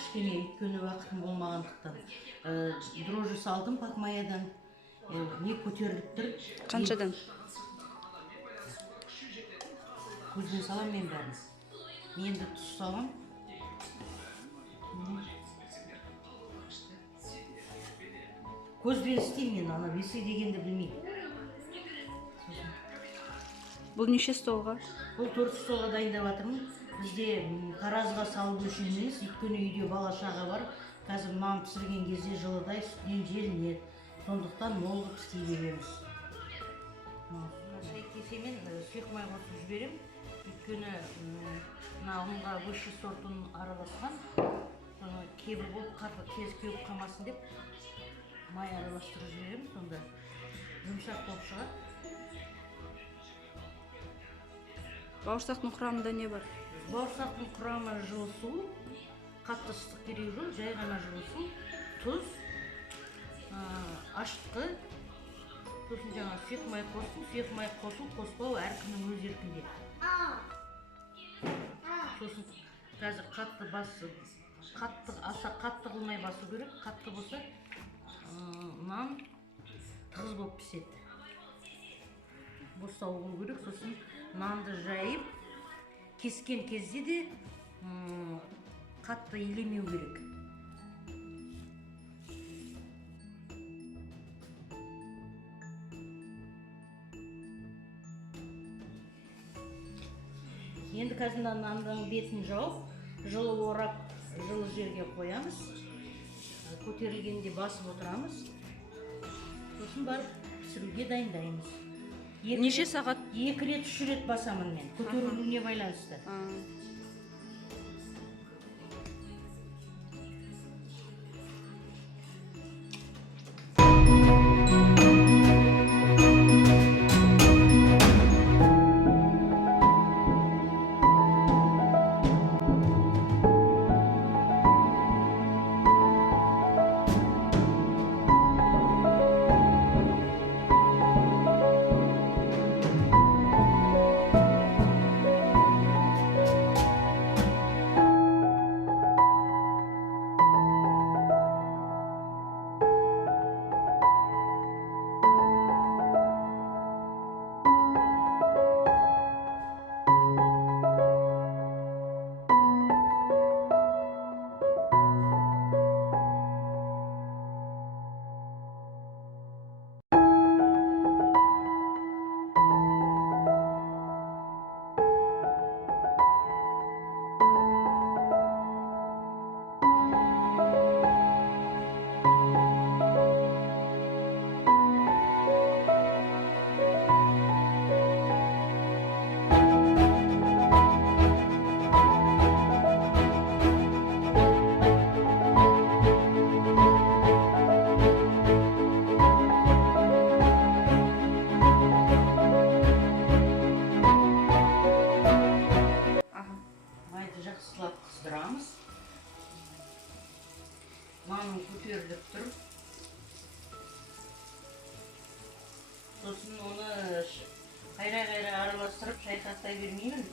кішкене, өйткені уақытым болмағандықтан. Дрожжи салдым пакмаядан. Не көтеріліп тұр. Қаншадан? Көзбен салам мен бәрін. Енді тұз салам. Көзбен істеймін мен, ана бесе дегенді білмеймін. Бұл неше столға? Бұл 4 столға дайындап жатырмын. Бізде таразыға салып үшін емес, өйткені үйде бала шаға бар. Қазір нан пісірген кезде жылыдай үстінен желінеді. Сондықтан мол қылып істей береміз. Шайкесемен сұйық май қосып жіберем. Өйткені ұнға высший сорт ұн араласқан. Соны кебір болып тез кеуіп қалмасын деп май араластырып жіберем. Сонда жұмсақ болып шығады. Бауырсақтың құрамында не бар? Бауырсақтың құрамы жылы су, қатты ыстық керегі жоқ, жай ғана жылы су, тұз, ашытқы, сосын жаңа сұйық май қосу, сұйық май қосу, қоспау әркімнің өз еркінде. Сосын қазір аса қатты қылмай басу керек, қатты болса нан тығыз болып піседі. Бос болу керек, сосын нанды жайып, кескен кезде де қатты илемеу керек. Енді қазір нанның бетін жауып, жылы орап, жылы жерге қоямыз. Көтерілгенде басып отырамыз. Сосын барып пісіруге дайындаймыз. Неше сағат? 2 рет, 3 рет басамын мен. Көтерілуіне байланысты. Наным көтеріліп тұр. Сосын оны қайра-қайра араластырып шайқай бермеймін.